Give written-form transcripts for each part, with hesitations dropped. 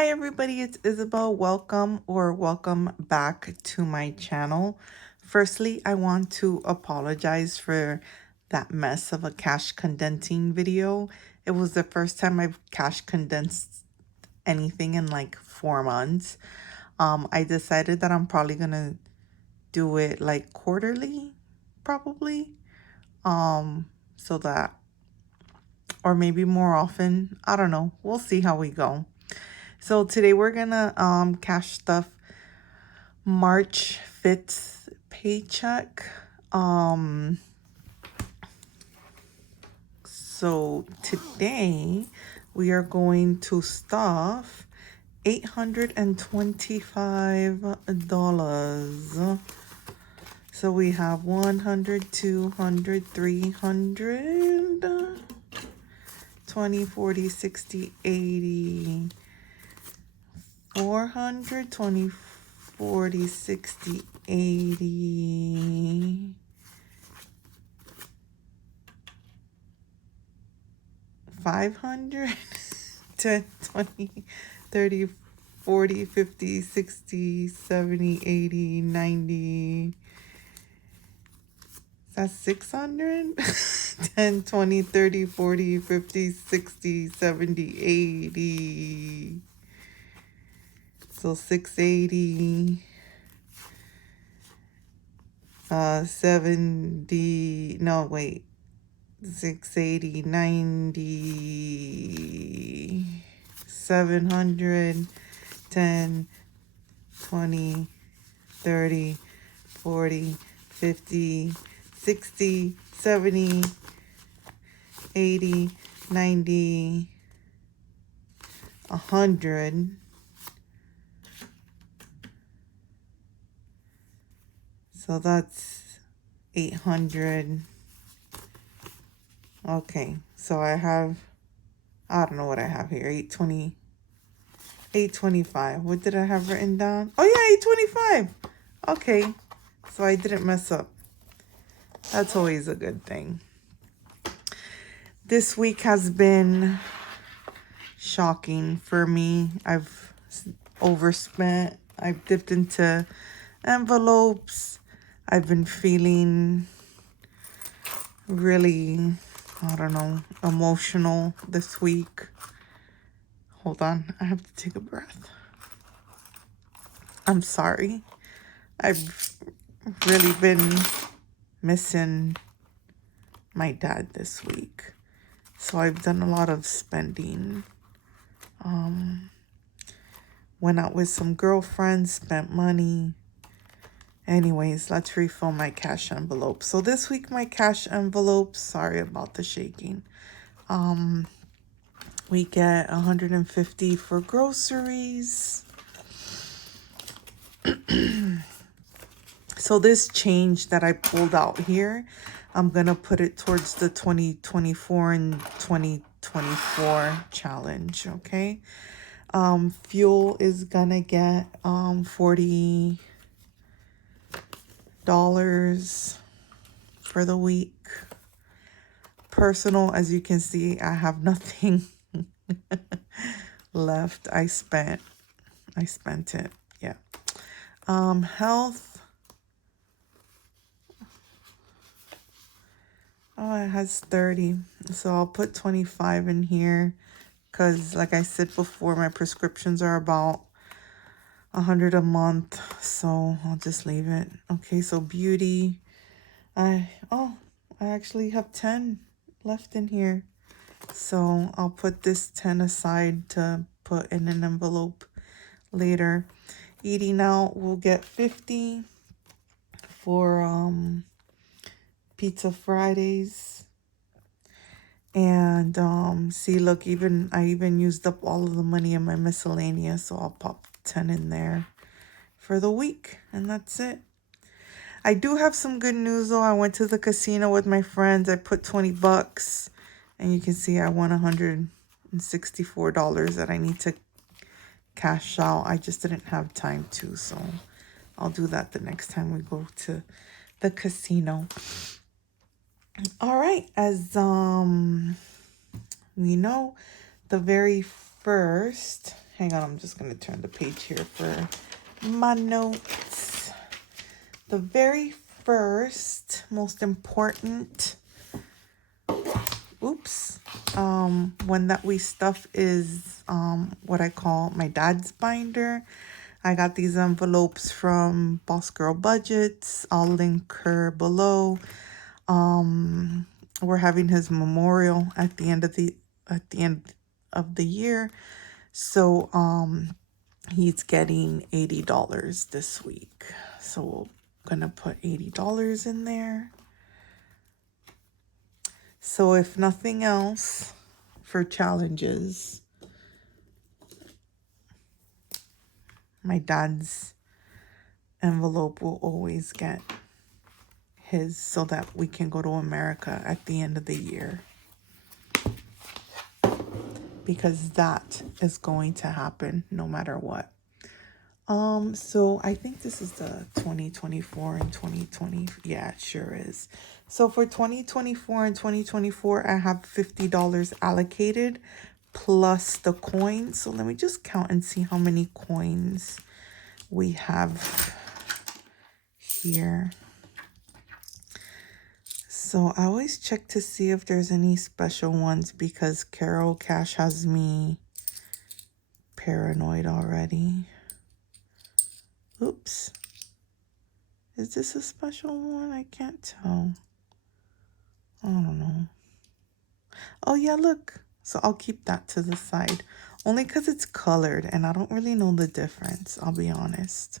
Hi everybody, it's Isabel. Welcome back to my channel. Firstly, I want to apologize for that mess of a cash condensing video. It was the first time I've cash condensed anything in like 4 months. I decided that I'm probably gonna do it like quarterly, probably. So that, or maybe more often. I don't know. We'll see how we go. So today we're gonna cash stuff March 5th paycheck. So today we are going to stuff $825. So we have 100, 200, 300, 20, 40, 60, 80, 400, 20, 40, 60, 80, 500, 10, 20, 30, 40, 50, 60, 70, 80, 90. Is that 600? 10, 20, 30, 40, 50, 60, 70, 80. So 680. 70, no, wait. 680, 90, 700, 10, 20, 30, 40, 50, 60, 70, 80, 90, 100. So that's 800. Okay, so I don't know what I have here. 820, 825. What did I have written down? Oh yeah, 825. Okay, so I didn't mess up. That's always a good thing. This week has been shocking for me. I've overspent. I've dipped into envelopes. I've been feeling really, I don't know, emotional this week. Hold on, I have to take a breath. I'm sorry. I've really been missing my dad this week. So I've done a lot of spending. Went out with some girlfriends, spent money. Anyways, let's refill my cash envelope. So this week my cash envelope, sorry about the shaking. We get 150 for groceries. So this change that I pulled out here, I'm gonna put it towards the 2024 and 2024 challenge, okay? Fuel is gonna get $40 for the week. Personal, as you can see, I have nothing left. I spent it. Yeah. Health. Oh, it has 30. So I'll put 25 in here because, like I said before, my prescriptions are about 100 a month. So I'll just leave it. Okay, so beauty. I actually have 10 left in here. So I'll put this 10 aside to put in an envelope later. Eating out, we'll get 50 for Pizza Fridays. And see, look, I even used up all of the money in my miscellaneous, so I'll pop 10 in there for the week, and that's it. I do have some good news though. I went to the casino with my friends. I put 20 bucks, and you can see I won $164 that I need to cash out. I just didn't have time to, so I'll do that the next time we go to the casino. All right, as we know, the very first, hang on, I'm just going to turn the page here for my notes. The very first, most important, one that we stuff is what I call my dad's binder. I got these envelopes from Boss Girl Budgets. I'll link her below. We're having his memorial at the end of the year. So he's getting $80 this week. So we're gonna put $80 in there. So if nothing else, for challenges, my dad's envelope will always get his so that we can go to America at the end of the year. Because that is going to happen no matter what. So I think this is the 2024 and 2020. Yeah, it sure is. So for 2024 and 2024, I have $50 allocated plus the coins. So let me just count and see how many coins we have here. So I always check to see if there's any special ones because CAROCASH has me paranoid already. Oops. Is this a special one? I can't tell. I don't know. Oh, yeah, look. So I'll keep that to the side. Only because it's colored and I don't really know the difference. I'll be honest.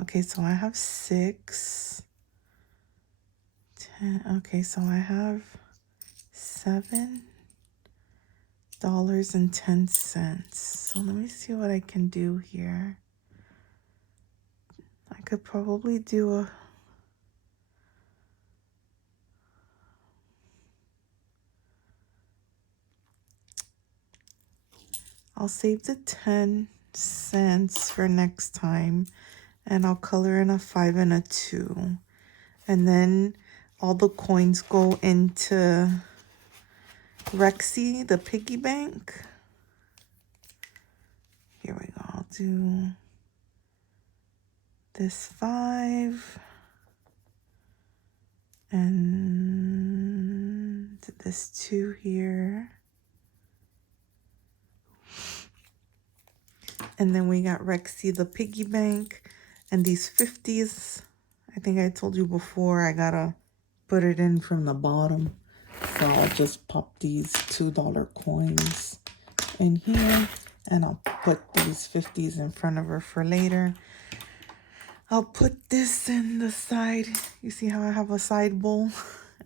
Okay, so I have 6, 10. Okay, so I have $7.10. So let me see what I can do here. I could probably do a... I'll save the 10 cents for next time. And I'll color in a 5 and a 2. And then all the coins go into Rexy, the piggy bank. Here we go. I'll do this 5. And this 2 here. And then we got Rexy, the piggy bank. And these 50s, I think I told you before, I gotta put it in from the bottom. So I'll just pop these $2 coins in here. And I'll put these 50s in front of her for later. I'll put this in the side. You see how I have a side bowl?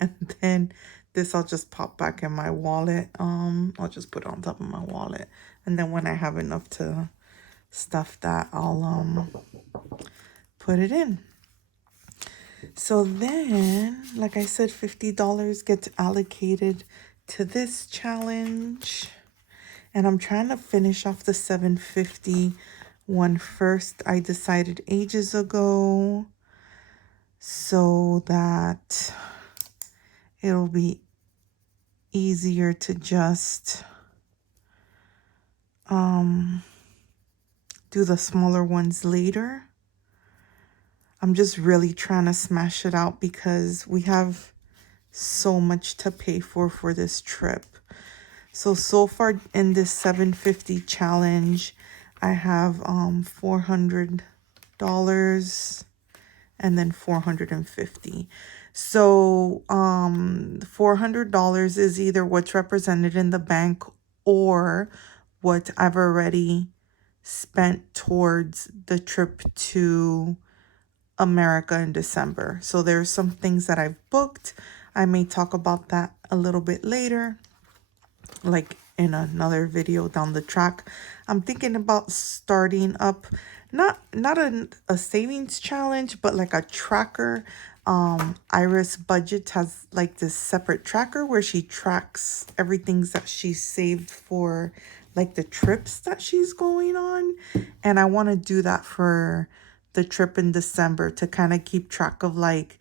And then this I'll just pop back in my wallet. I'll just put it on top of my wallet. And then when I have enough to stuff that, I'll put it in. So then, like I said, $50 gets allocated to this challenge. And I'm trying to finish off the $7.50 one first. I decided ages ago so that it'll be easier to just do the smaller ones later. I'm just really trying to smash it out because we have so much to pay for this trip. So far in this $7.50 challenge, I have $400 and then $450. So $400 is either what's represented in the bank or what I've already spent towards the trip to America in December. So there's some things that I've booked. I may talk about that a little bit later, like in another video down the track. I'm thinking about starting up not a savings challenge, but like a tracker. Iris Budget has like this separate tracker where she tracks everything that she saved for like the trips that she's going on. And I want to do that for the trip in December to kind of keep track of like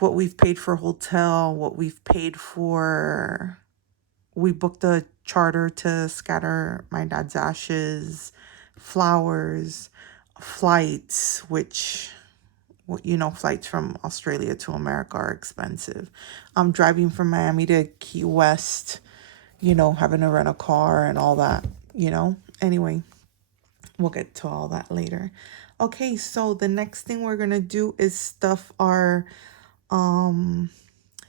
what we've paid for hotel, what we've paid for we booked a charter to scatter my dad's ashes, flowers, flights, which, you know, flights from Australia to America are expensive. Driving from Miami to Key West, you know, having to rent a car and all that, you know. Anyway, we'll get to all that later. Okay, so the next thing we're gonna do is stuff our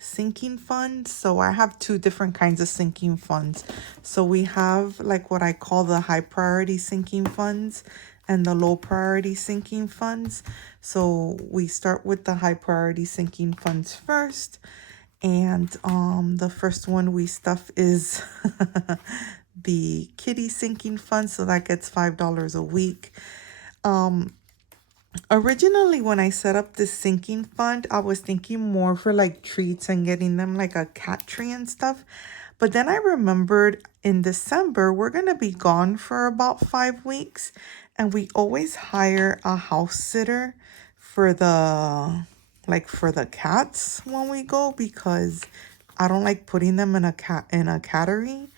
sinking funds. So I have two different kinds of sinking funds. So we have like what I call the high priority sinking funds and the low priority sinking funds. So we start with the high priority sinking funds first. And the first one we stuff is the kitty sinking fund. So that gets $5 a week. Originally, when I set up this sinking fund, I was thinking more for like treats and getting them like a cat tree and stuff. But then I remembered in December, we're going to be gone for about 5 weeks. And we always hire a house sitter for for the cats when we go, because I don't like putting them in a cattery.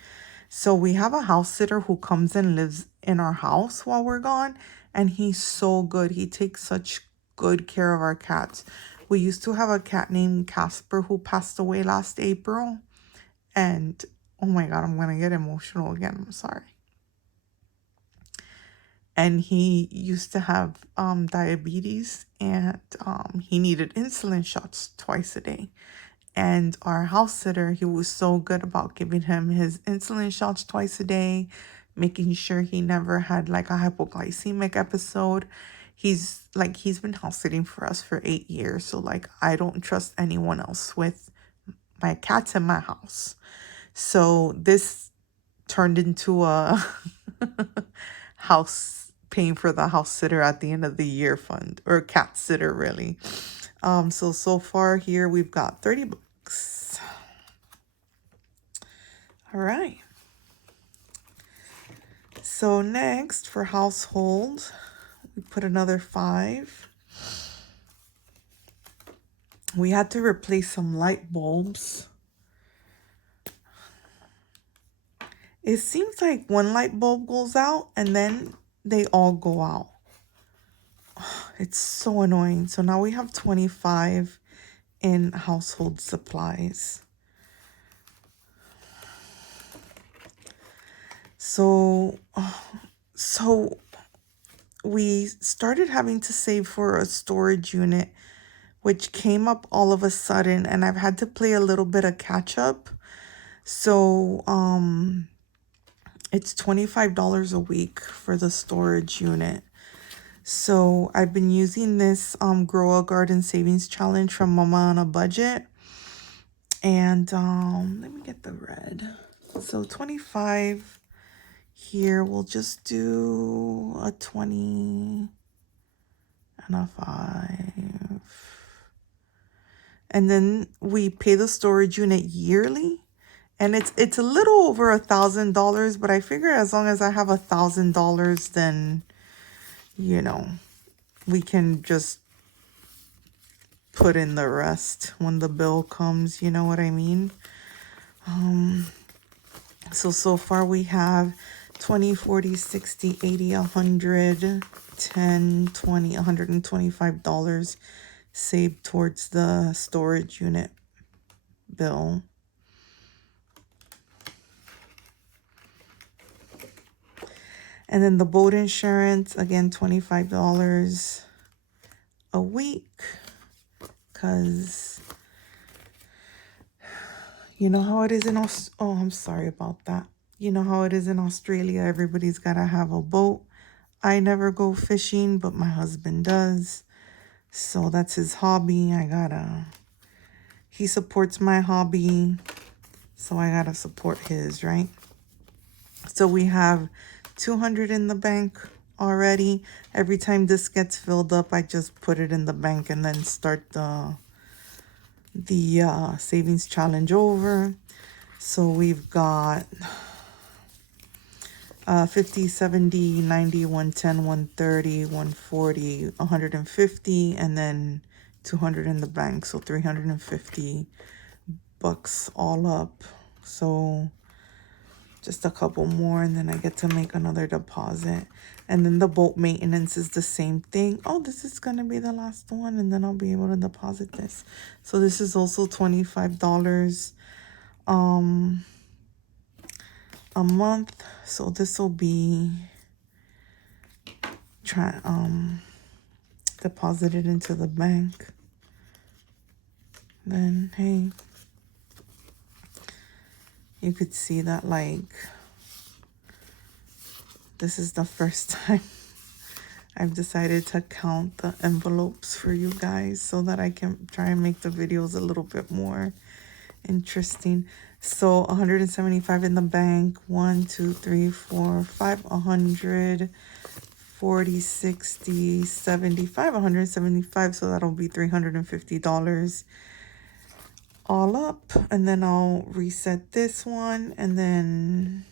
So we have a house sitter who comes and lives in our house while we're gone, and he's so good. He takes such good care of our cats. We used to have a cat named Casper who passed away last April, and oh my God, I'm gonna get emotional again. I'm sorry. And he used to have diabetes, and he needed insulin shots twice a day. And our house sitter, he was so good about giving him his insulin shots twice a day, making sure he never had like a hypoglycemic episode. He's been house sitting for us for 8 years. So like I don't trust anyone else with my cats in my house. So this turned into a house paying for the house sitter at the end of the year fund, or cat sitter really. So far here we've got $30. All right. So next for household, we put another 5. We had to replace some light bulbs. It seems like one light bulb goes out and then they all go out. It's so annoying. So now we have 25 in household supplies. So we started having to save for a storage unit, which came up all of a sudden, and I've had to play a little bit of catch up. So it's $25 a week for the storage unit. So I've been using this Grow a Garden Savings Challenge from Mumma on a Budget. And let me get the red. So 25 here, we'll just do a 20 and a 5. And then we pay the storage unit yearly. And it's a little over $1,000, but I figure as long as I have $1,000, then, you know, we can just put in the rest when the bill comes, you know what I mean? So far we have 20, 40, 60, 80, 100, 10, 20, $125 saved towards the storage unit bill. And then the boat insurance, again, $25 a week, because you know how it is in I'm sorry about that. You know how it is in Australia, everybody's got to have a boat. I never go fishing, but my husband does. So that's his hobby. He supports my hobby, so I gotta support his, right? So we have 200 in the bank already. Every time this gets filled up, I just put it in the bank and then start the savings challenge over. So we've got 50, 70, 90, 110, 130, 140, 150, and then 200 in the bank. So $350 all up. So Just a couple more, and then I get to make another deposit. And then the boat maintenance is the same thing. Oh, this is gonna be the last one, and then I'll be able to deposit this. So this is also $25 a month. So this will be deposited into the bank. Then hey, you could see that, like, this is the first time I've decided to count the envelopes for you guys so that I can try and make the videos a little bit more interesting. So 175 in the bank, 1, 2, 3, 4, 5, 100, 40, 60, 75, 175. So that'll be $350 all up. And then I'll reset this one and then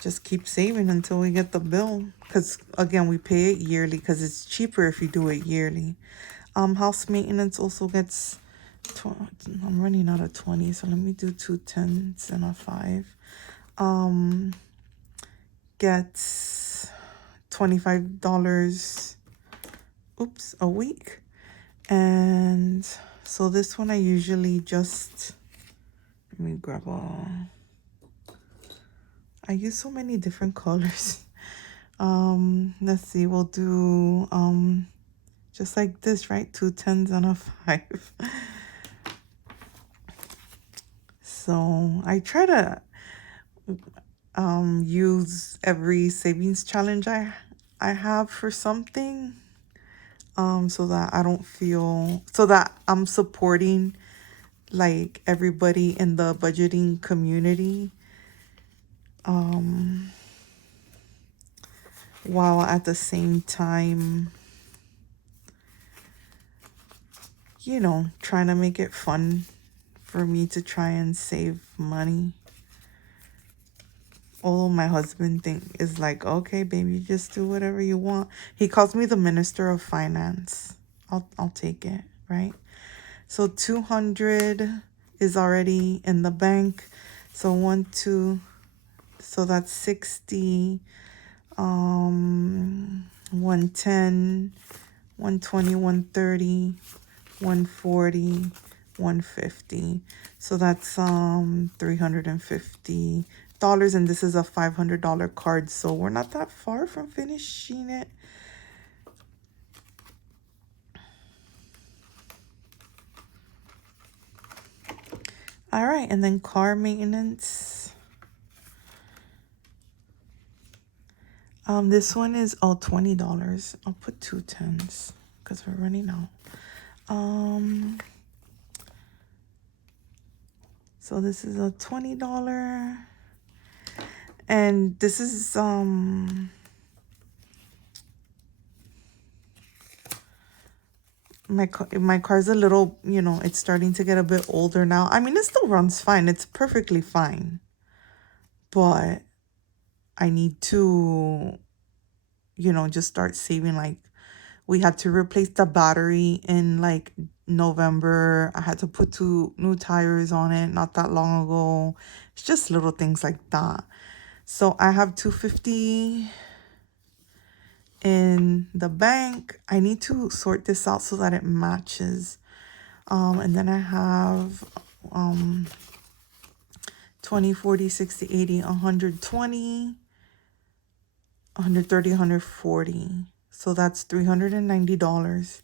just keep saving until we get the bill. Because again, we pay it yearly because it's cheaper if you do it yearly. House maintenance also gets, I'm running out of 20, so let me do 2 10s and a 5. Gets $25, oops, a week. And so this one I usually just, let me grab I use so many different colors. Let's see, we'll do just like this, right? 2 10s and a 5. So I try to use every savings challenge I have for something, so that I don't feel, so that I'm supporting like everybody in the budgeting community, while at the same time, you know, trying to make it fun for me to try and save money. Although my husband is like, okay, baby, just do whatever you want. He calls me the Minister of Finance. I'll take it, right? So 200 is already in the bank. So 1, 2, so that's 60, 110, 120, 130, 140, 150. So that's $350. And this is a $500 card, so we're not that far from finishing it. All right, and then car maintenance. This one is all $20. I'll put 2 10s because we're running out. So this is a $20, and this is my car's a little, you know, it's starting to get a bit older now. I mean, it still runs fine. It's perfectly fine. But I need to, you know, just start saving. Like, we had to replace the battery in like November. I had to put 2 new tires on it not that long ago. It's just little things like that. So I have $250 in the bank. I need to sort this out so that it matches. And then I have 20, 40, 60, 80, 120, 130, 140. So that's $390.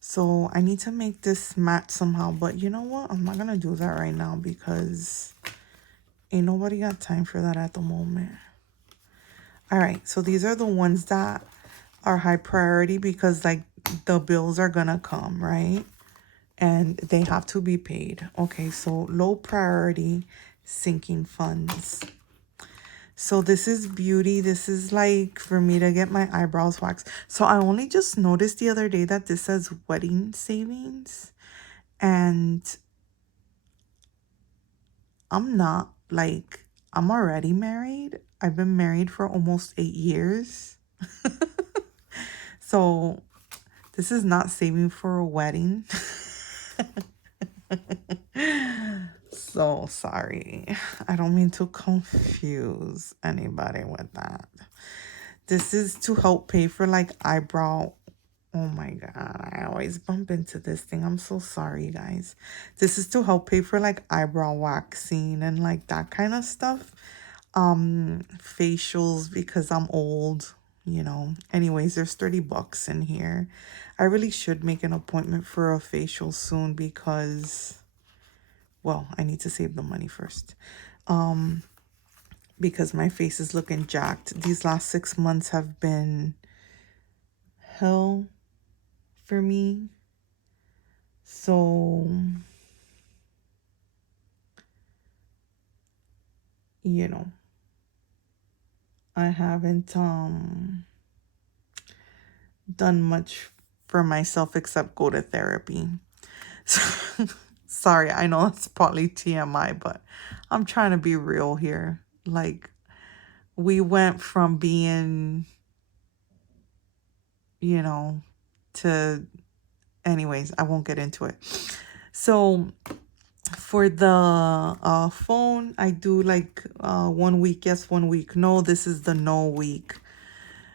So I need to make this match somehow. But you know what? I'm not going to do that right now because ain't nobody got time for that at the moment. All right. So these are the ones that are high priority because like the bills are going to come, right? And they have to be paid. Okay. So low priority, sinking funds. So this is beauty. This is like for me to get my eyebrows waxed. So I only just noticed the other day that this says wedding savings. And I'm not, like, I'm already married. I've been married for almost 8 years. So this is not saving for a wedding. so sorry. I don't mean to confuse anybody with that. This is to help pay for like eyebrow. Oh my God, I always bump into this thing. I'm so sorry, guys. This is to help pay for like eyebrow waxing and like that kind of stuff. Facials because I'm old, you know. Anyways, there's 30 bucks in here. I really should make an appointment for a facial soon because, well, I need to save the money first. Because my face is looking jacked. These last 6 months have been hell for me. So, you know, I haven't done much for myself except go to therapy. Sorry, I know it's partly TMI, but I'm trying to be real here. Like, we went from being, you know, to, anyways, I won't get into it. So, for the phone, I do like 1 week yes, 1 week no. This is the no week.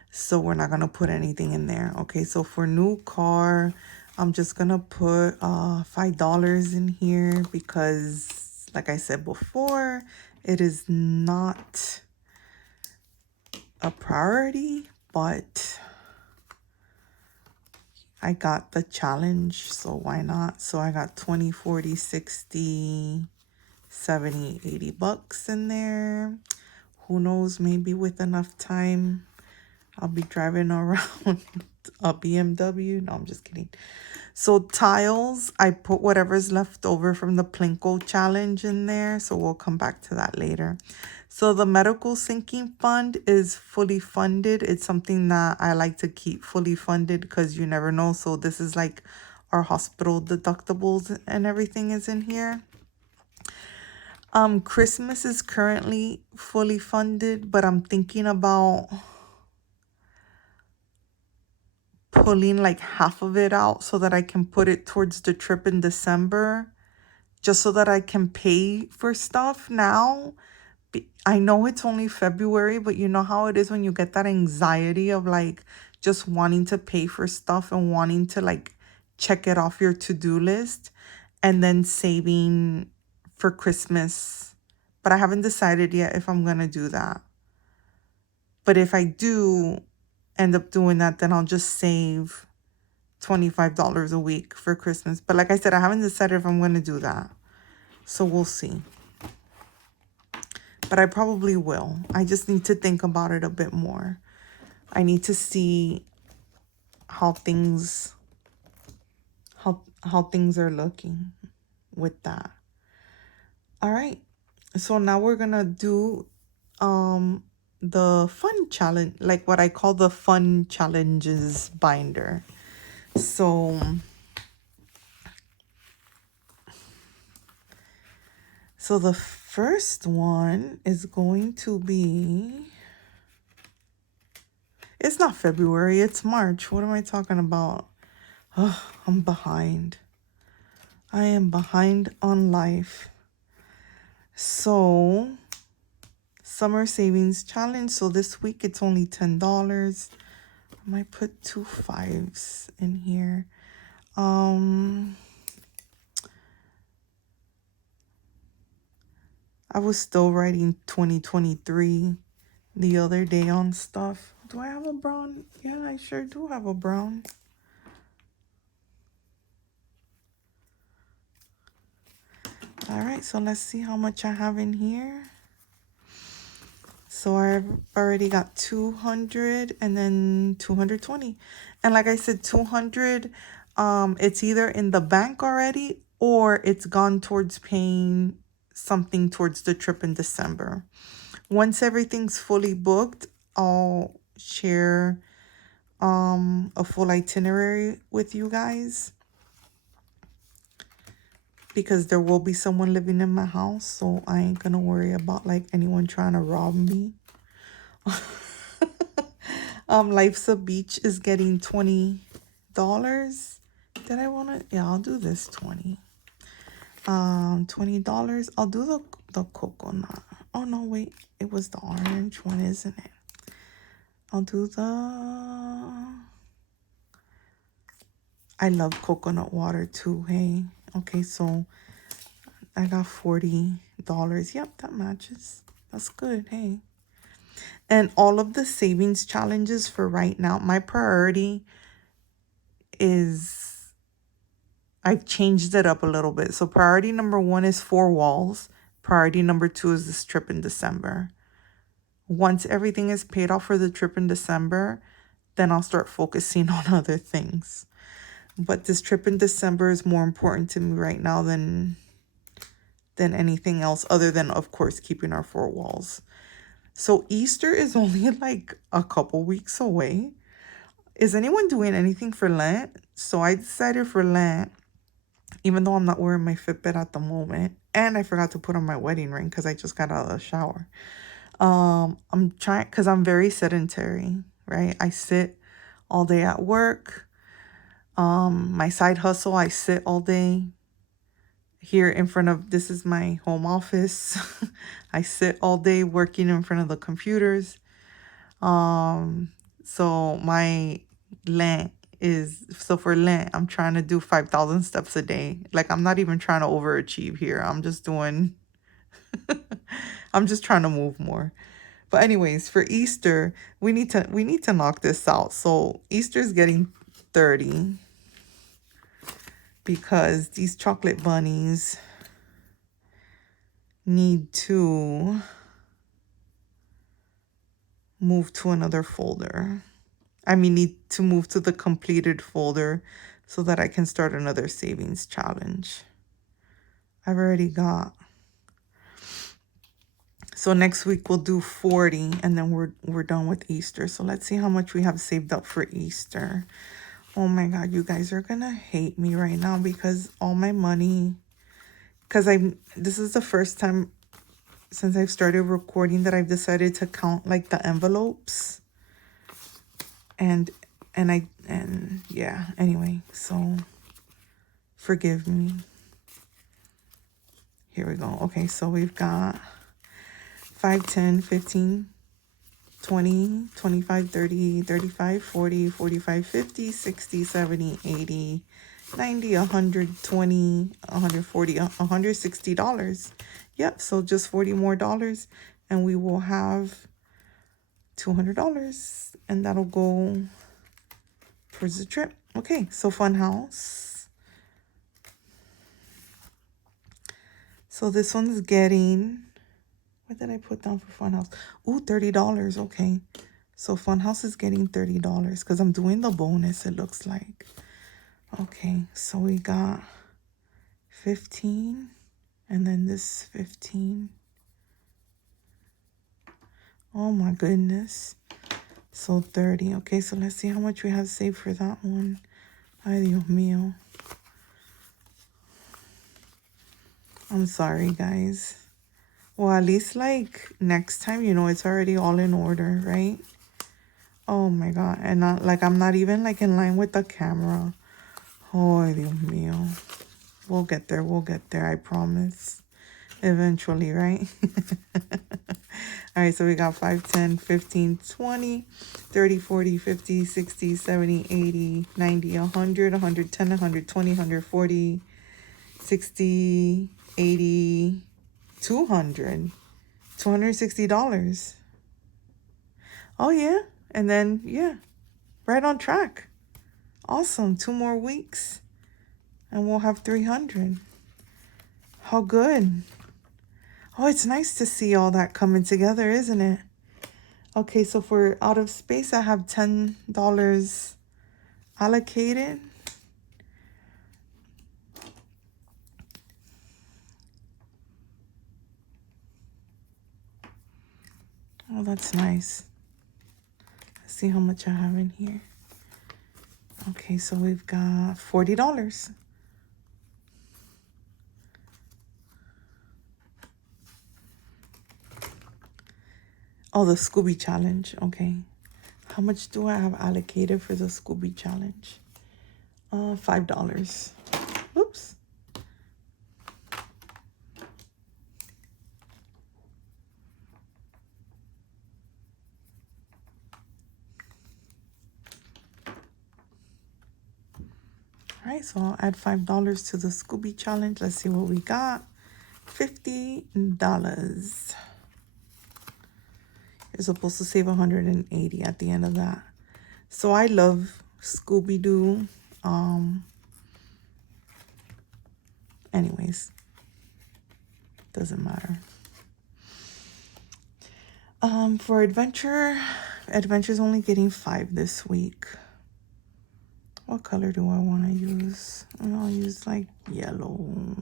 So we're not going to put anything in there. Okay, so for new car, I'm just going to put $5 in here because, like I said before, it is not a priority, but I got the challenge, so why not? So I got 20, 40, 60, 70, 80 bucks in there. Who knows, maybe with enough time I'll be driving around a BMW. No, I'm just kidding. So tiles, I put whatever's left over from the Plinko challenge in there. So we'll come back to that later. So the medical sinking fund is fully funded. It's something that I like to keep fully funded because you never know. So this is like our hospital deductibles and everything is in here. Christmas is currently fully funded, but I'm thinking about pulling like half of it out so that I can put it towards the trip in December, just so that I can pay for stuff now. I know it's only February, but you know how it is when you get that anxiety of like just wanting to pay for stuff and wanting to like check it off your to-do list and then saving for Christmas. But I haven't decided yet if I'm going to do that. But if I do end up doing that, then I'll just save $25 a week for Christmas. But like I said, I haven't decided if I'm going to do that. So we'll see. But I probably will. I just need to think about it a bit more. I need to see how things are looking with that. All right. So now we're going to do the fun challenge, like what I call the fun challenges binder. So the first one is going to be, it's not February, it's March. What am I talking about? Oh, I'm behind. I am behind on life. So, summer savings challenge. So this week it's only $10. I might put 2 5s in here. I was still writing 2023 the other day on stuff. Do I have a brown? Yeah, I sure do have a brown. All right, so let's see how much I have in here. So I've already got 200 and then 220. And like I said, 200, it's either in the bank already or it's gone towards paying something towards the trip in December. Once everything's fully booked, I'll share a full itinerary with you guys, because there will be someone living in my house, so I ain't gonna worry about like anyone trying to rob me. Life's a Beach is getting $20. Did I want to? Yeah, I'll do this 20. $20. I'll do the coconut. Oh no, wait, it was the orange one, isn't it? I'll do I love coconut water too, hey. Okay, so I got $40. Yep, that matches. That's good, hey. And all of the savings challenges for right now, my priority is, I've changed it up a little bit. So priority number 1 is 4 walls. Priority number 2 is this trip in December. Once everything is paid off for the trip in December, then I'll start focusing on other things. But this trip in December is more important to me right now than anything else, other than, of course, keeping our 4 walls. So Easter is only like a couple weeks away. Is anyone doing anything for Lent? So I decided for Lent, even though I'm not wearing my Fitbit at the moment, and I forgot to put on my wedding ring because I just got out of the shower. I'm trying, because I'm very sedentary, right? I sit all day at work. My side hustle, I sit all day here in front of, this is my home office. I sit all day working in front of the computers. So my Lent so for Lent, I'm trying to do 5,000 steps a day. Like, I'm not even trying to overachieve here. I'm just doing, I'm just trying to move more. But anyways, for Easter, we need to knock this out. So Easter's getting 30 because these chocolate bunnies need to move to another folder. I mean, need to move to the completed folder so that I can start another savings challenge. I've already got. So next week we'll do 40 and then we're done with Easter. So let's see how much we have saved up for Easter. Oh my God, you guys are gonna hate me right now because all my money, because this is the first time since I've started recording that I've decided to count like the envelopes. And yeah, anyway, so forgive me. Here we go. Okay, so we've got 5, 10, 15, 20, 25, 30, 35, 40, 45, 50, 60, 70, 80, 90, 120, 140, $160. Yep, so just $40 more and we will have $200 and that'll go towards the trip. Okay, so Funhouse. So this one's getting, what did I put down for Funhouse? Ooh, $30. Okay. So Funhouse is getting $30 because I'm doing the bonus, it looks like. Okay, so we got 15 and then this 15. Oh my goodness. So 30. Okay, so let's see how much we have saved for that one. Ay, Dios mío. I'm sorry, guys. Well, at least like next time, you know, it's already all in order, right? Oh my God. And I'm not even like in line with the camera. Oh, Dios mío. We'll get there. We'll get there. I promise. Eventually, right? All right, so we got 5, 10, 15, 20, 30, 40, 50, 60, 70, 80, 90, 100, 110, 120, 140, 60, 80, 200, $260. Oh, yeah. And then, yeah, right on track. Awesome. 2 more weeks and we'll have 300. How good. Oh, it's nice to see all that coming together, isn't it? Okay, so for out of space, I have $10 allocated. Oh, that's nice. Let's see how much I have in here. Okay, so we've got $40. Oh, the Scooby challenge. Okay. How much do I have allocated for the Scooby challenge? $5. Oops. right, so I'll add $5 to the Scooby challenge. Let's see what we got. $50. You're supposed to save 180 at the end of that. So I love Scooby-Doo. Anyways, doesn't matter. For Adventure's only getting 5 this week. What color do I want to use? I'll use like yellow.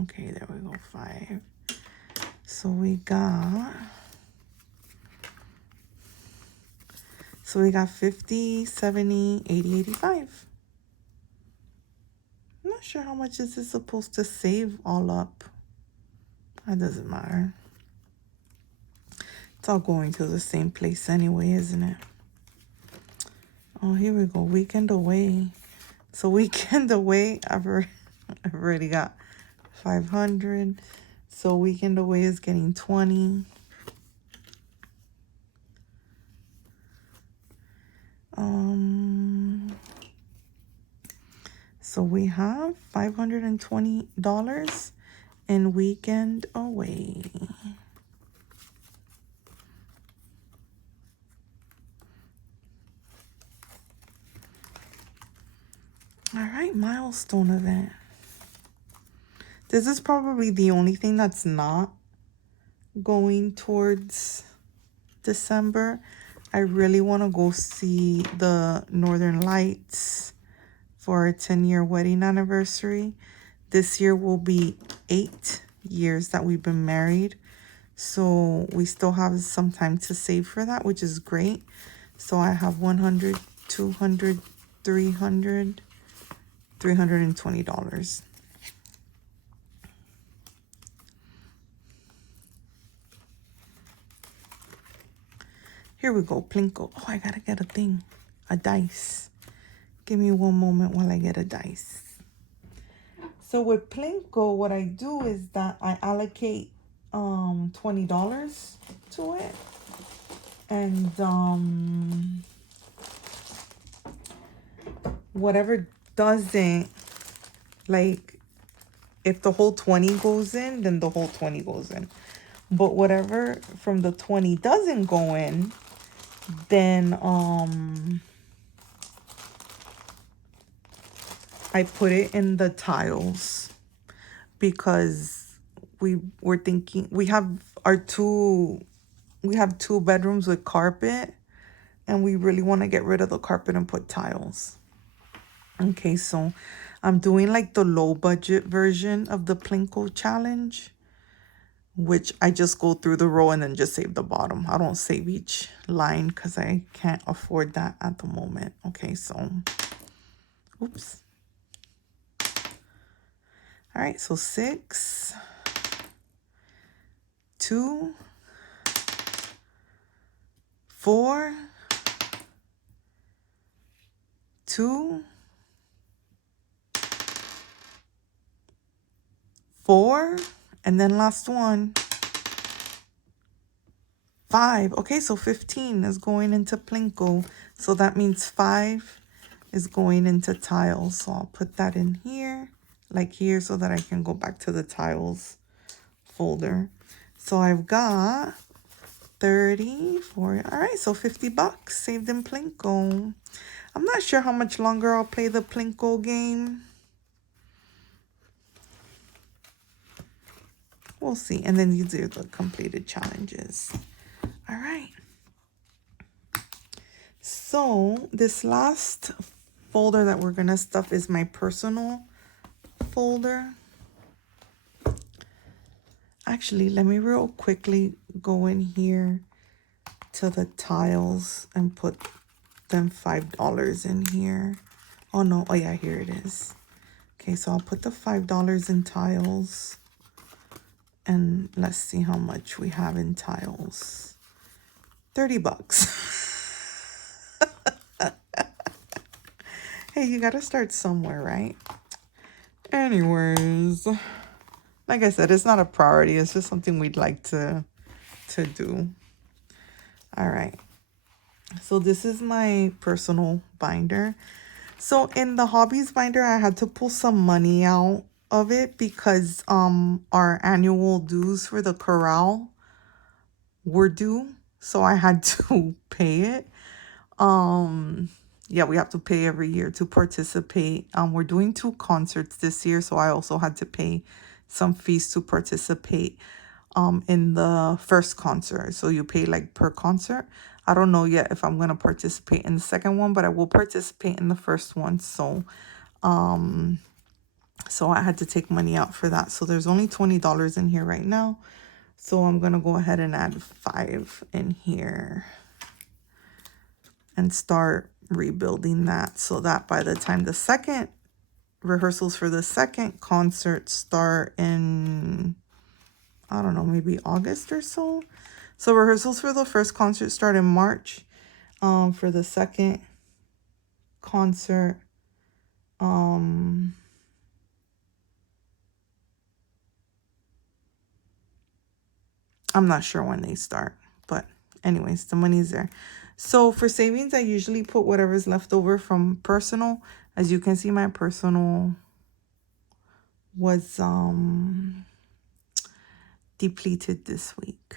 Okay, there we go, 5. So we got 50, 70, 80, 85. I'm not sure how much this is supposed to save all up. That doesn't matter. It's all going to the same place anyway, isn't it? Oh, here we go. Weekend away. So weekend away, I've already got 500. So weekend away is getting 20. So we have $520 in weekend away. All right, milestone event. This is probably the only thing that's not going towards December. I really want to go see the Northern Lights for our 10-year wedding anniversary. This year will be 8 years that we've been married. So we still have some time to save for that, which is great. So I have 100, 200, 300, $320. Here we go, Plinko. Oh, I gotta get a dice. Give me one moment while I get a dice. So with Plinko, what I do is that I allocate $20 to it. And whatever doesn't, like, if the whole 20 goes in, then the whole 20 goes in. But whatever from the 20 doesn't go in, then I put it in the tiles, because we're thinking we have 2 bedrooms with carpet, and we really want to get rid of the carpet and put tiles. Okay, so I'm doing like the low budget version of the Plinko challenge, which I just go through the row and then just save the bottom. I don't save each line because I can't afford that at the moment. Okay, so oops. All right, so 6, 2, 4, 2, 4, and then last one, 5. Okay, so 15 is going into Plinko. So that means 5 is going into tiles. So I'll put that in here, like here, so that I can go back to the tiles folder. So I've got 30, 40. All right, so $50 saved in Plinko. I'm not sure how much longer I'll play the Plinko game. We'll see. And then these are the completed challenges. All right. So this last folder that we're going to stuff is my personal folder. Actually, let me real quickly go in here to the tiles and put them $5 in here. Oh no, oh yeah, here it is. Okay, so I'll put the $5 in tiles, and let's see how much we have in tiles. $30. Hey, you gotta start somewhere, right? Anyways, like I said, it's not a priority. It's just something we'd like to do. All right. So this is my personal binder. So in the hobbies binder, I had to pull some money out of it because our annual dues for the corral were due. So I had to pay it. Um yeah, we have to pay every year to participate. We're doing 2 concerts this year, so I also had to pay some fees to participate in the first concert. So you pay like per concert. I don't know yet if I'm gonna participate in the second one, but I will participate in the first one. So I had to take money out for that. So there's only $20 in here right now. So I'm gonna go ahead and add 5 in here and start rebuilding that so that by the time the second rehearsals for the second concert start in, I don't know, maybe August or so. So rehearsals for the first concert start in March. For the second concert, I'm not sure when they start, but anyways, the money's there. So for savings, I usually put whatever's left over from personal. As you can see, my personal was depleted this week.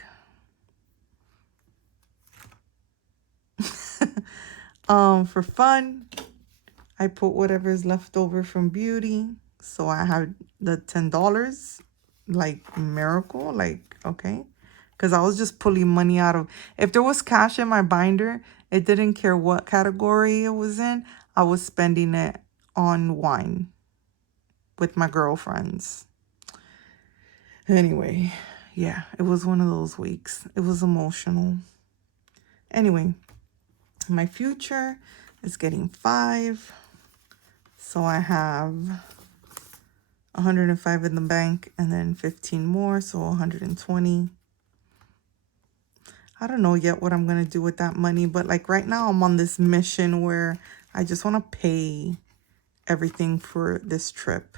For fun, I put whatever's left over from beauty. So I had the $10, like miracle, like, okay. Because I was just pulling money out of, if there was cash in my binder, it didn't care what category it was in. I was spending it on wine with my girlfriends. Anyway, yeah, it was one of those weeks. It was emotional. Anyway, my future is getting 5. So I have 105 in the bank and then 15 more, so 120. I don't know yet what I'm going to do with that money, but like right now I'm on this mission where I just want to pay everything for this trip.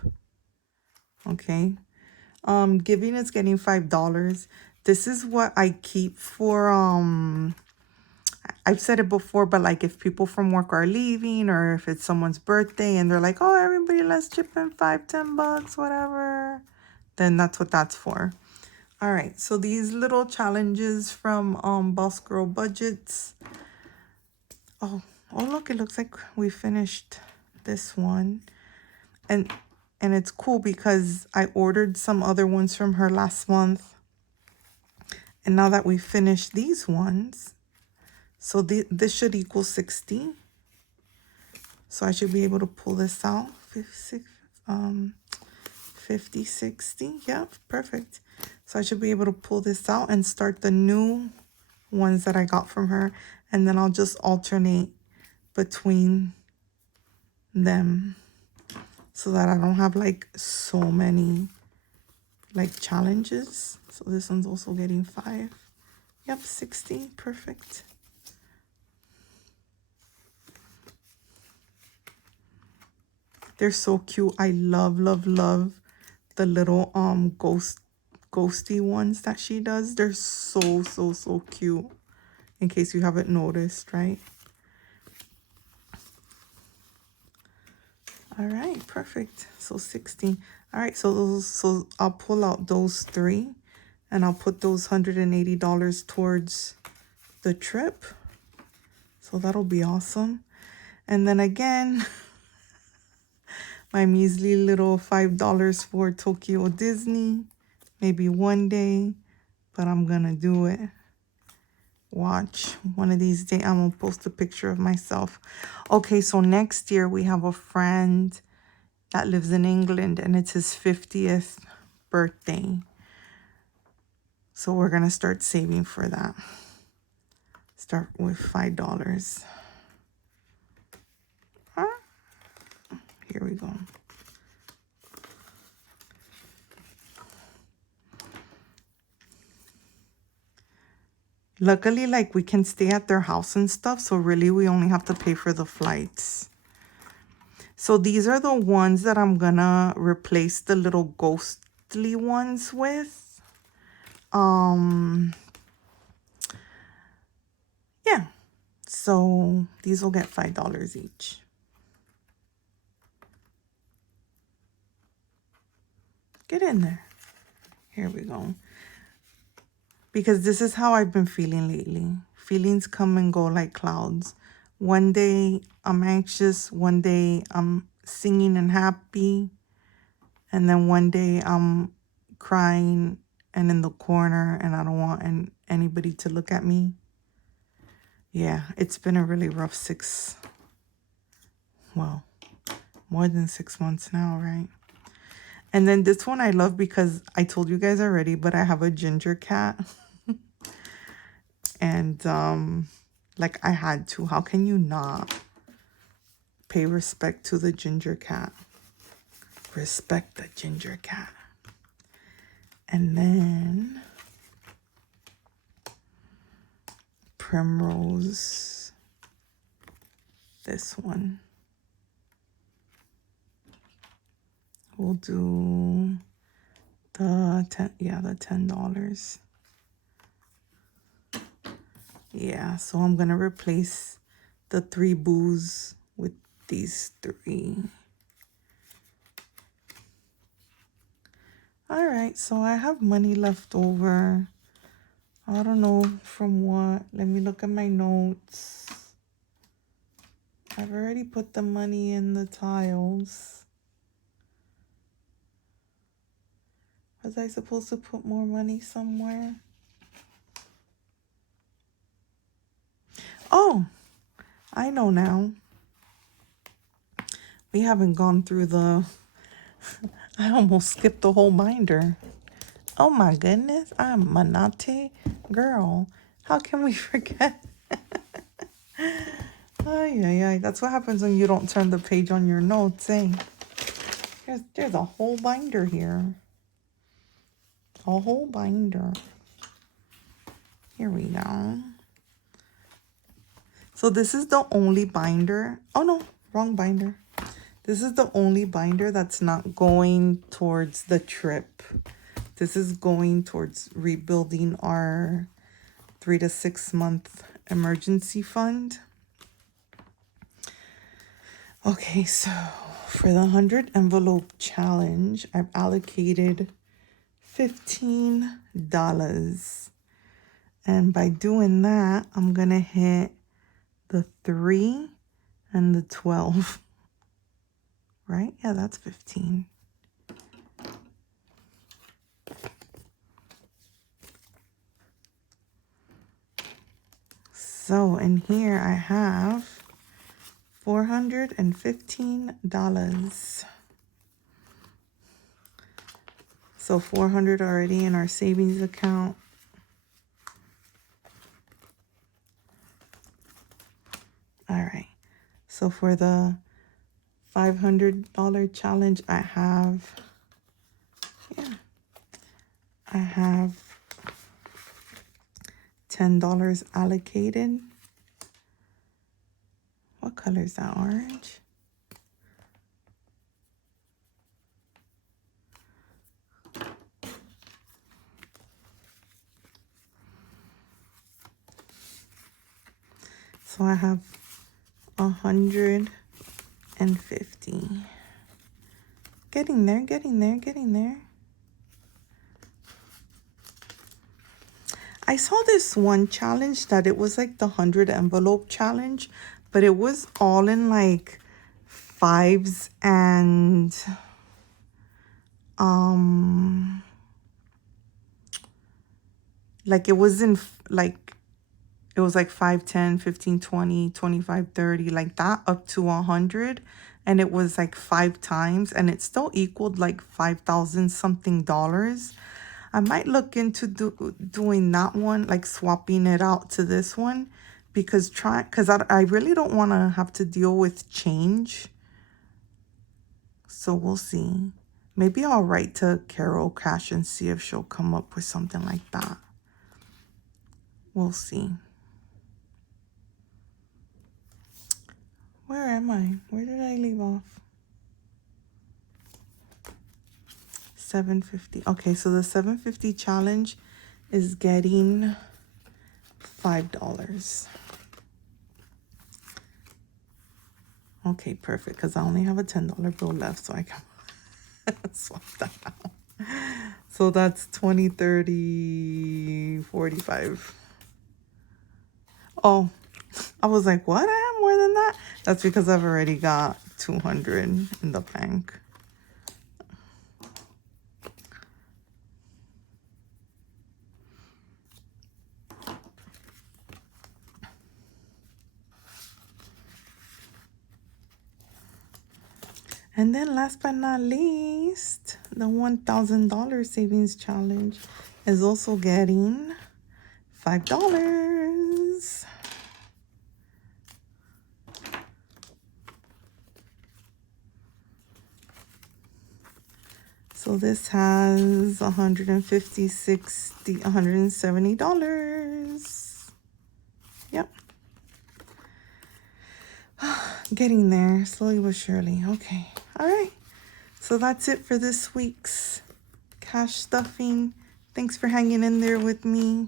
Okay. Giving is getting $5. This is what I keep for I've said it before, but like if people from work are leaving or if it's someone's birthday and they're like, oh, everybody, let's chip in $5, $10, whatever, then that's what that's for. All right, so these little challenges from Boss Girl Budgets. Oh, look, it looks like we finished this one. And it's cool because I ordered some other ones from her last month. And now that we finished these ones, so this should equal 60. So I should be able to pull this out. 50, 60. Yep, perfect. So I should be able to pull this out and start the new ones that I got from her. And then I'll just alternate between them so that I don't have like so many like challenges. So this one's also getting 5. Yep, 60. Perfect. They're so cute. I love, love, love the little ghosty ones that she does. They're so, so, so cute. In case you haven't noticed, right? All right, perfect. So 60. All right, so I'll pull out those 3 and I'll put those $180 towards the trip. So that'll be awesome. And then again, my measly little $5 for Tokyo Disney. Maybe one day, but I'm gonna do it. Watch, one of these days I'm gonna post a picture of myself. Okay, so next year we have a friend that lives in England and it's his 50th birthday. So we're gonna start saving for that. Start with $5. Here we go. Luckily, like we can stay at their house and stuff. So really we only have to pay for the flights. So these are the ones that I'm gonna replace the little ghostly ones with. Yeah. So these will get $5 each. Get in there. Here we go. Because this is how I've been feeling lately. Feelings come and go like clouds. One day I'm anxious. One day I'm singing and happy. And then one day I'm crying and in the corner and I don't want anybody to look at me. Yeah, it's been a really rough more than 6 months now, right? And then this one I love because I told you guys already, but I have a ginger cat. And like I had to. How can you not pay respect to the ginger cat? Respect the ginger cat. And then Primrose. This one. We'll do the $10. Yeah, so I'm gonna replace the 3 boos with these 3. All right, so I have money left over. I don't know from what. Let me look at my notes. I've already put the money in the tiles. Was I supposed to put more money somewhere? Oh, I know now. We haven't gone through the... I almost skipped the whole binder. Oh my goodness, I'm Manate. Girl, how can we forget? Ay. That's what happens when you don't turn the page on your notes, eh? There's a whole binder here. A whole binder. Here we go. So this is the only binder. Oh no, wrong binder. This is the only binder that's not going towards the trip. This is going towards rebuilding our 3 to 6 month emergency fund. Okay, so for the 100 envelope challenge, I've allocated $15. And by doing that, I'm going to hit the 3 and the 12. Right? Yeah, that's 15. So in here I have $415. So $400 already in our savings account. All right. So for the $500 challenge, I have $10 allocated. What color is that? Orange? So I have 150. Getting there. I saw this one challenge that it was like the 100 envelope challenge, but it was all in like 5s and like it was in like it was like 5, 10, 15, 20, 25, 30, like that up to 100. And it was like 5 times and it still equaled like 5,000 something dollars. I might look into doing that one, like swapping it out to this one, because I really don't want to have to deal with change. So we'll see. Maybe I'll write to CAROCASH and see if she'll come up with something like that. We'll see. Where am I? Where did I leave off? 750. Okay, so the 750 challenge is getting $5. Okay, perfect, because I only have a $10 bill left, so I can swap that out. So that's 20, 30, 45. Oh, I was like, what? I have more than that? That's because I've already got 200 in the bank. And then last but not least, the $1,000 savings challenge is also getting $5. So this has 150, 60, $170. Yep. Getting there slowly but surely. Okay. All right. So that's it for this week's cash stuffing. Thanks for hanging in there with me.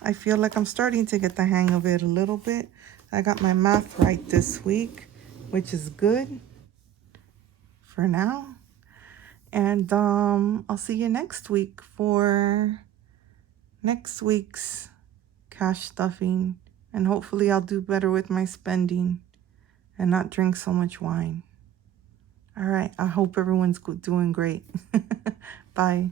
I feel like I'm starting to get the hang of it a little bit. I got my math right this week, which is good for now. And I'll see you next week for next week's cash stuffing. And hopefully I'll do better with my spending and not drink so much wine. All right. I hope everyone's doing great. Bye.